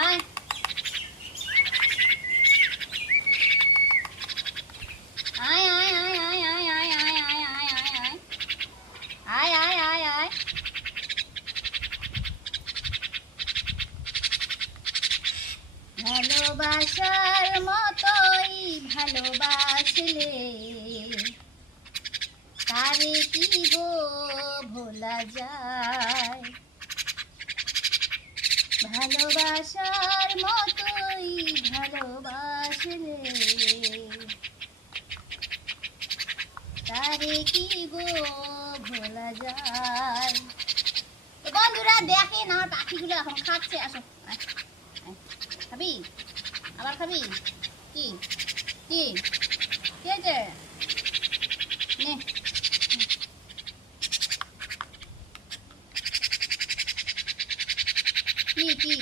আয় আয় আয় আয় আয় আয় আয় আয় আয় আয় আয় আয় আয় আয় আয় ভালোবাসার মতোই ভালোবাসলে তারে কি গো ভোলা যায়। ভালোবাসার মতোই ভালোবাসলে তারে কি গো ভোলা যায়। বন্ধুরা দেখেন আমার পাখিগুলো এখন খাচ্ছে। আসো খাবি, আবার খাবি? কি কি কি হয়েছে? নে কি কি